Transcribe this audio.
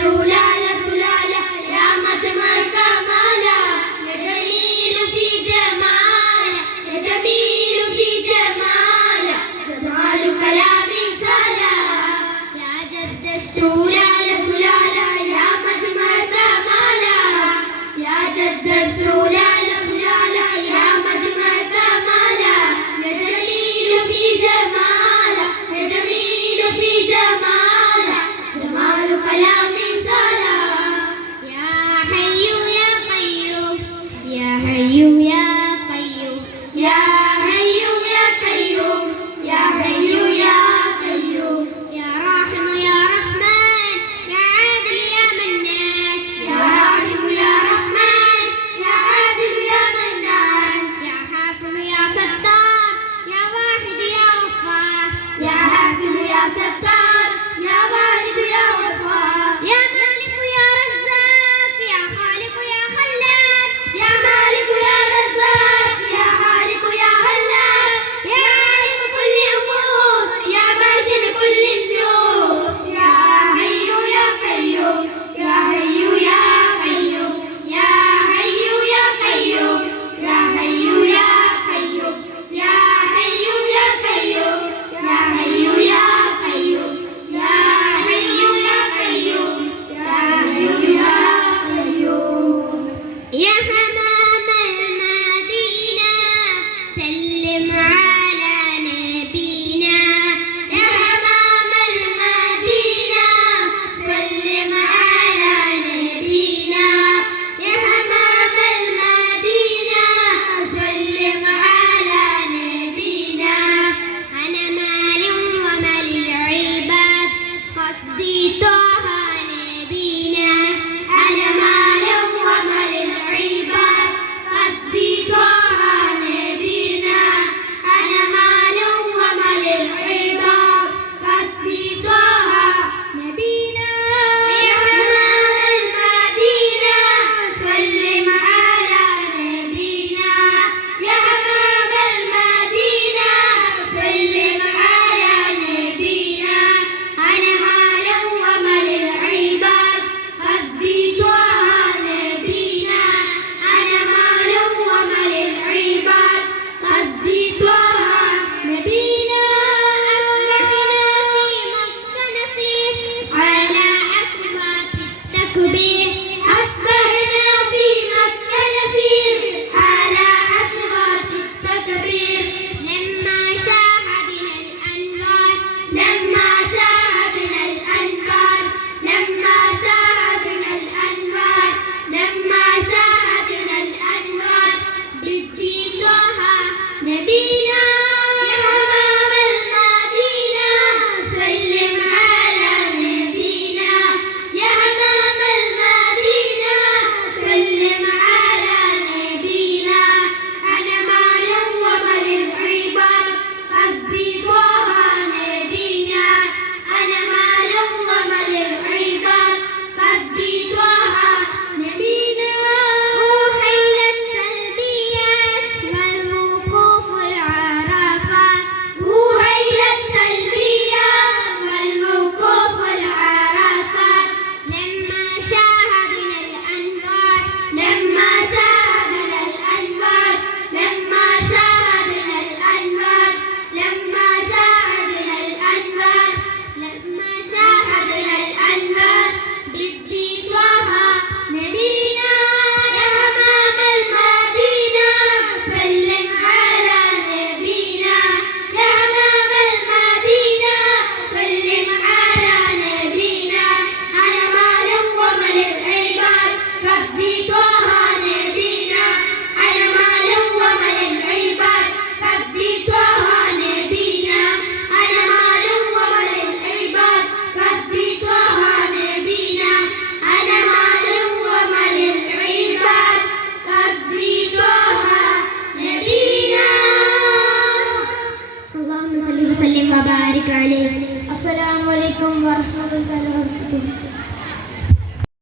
Sura la sura la ya majmal kamala ya jadd sura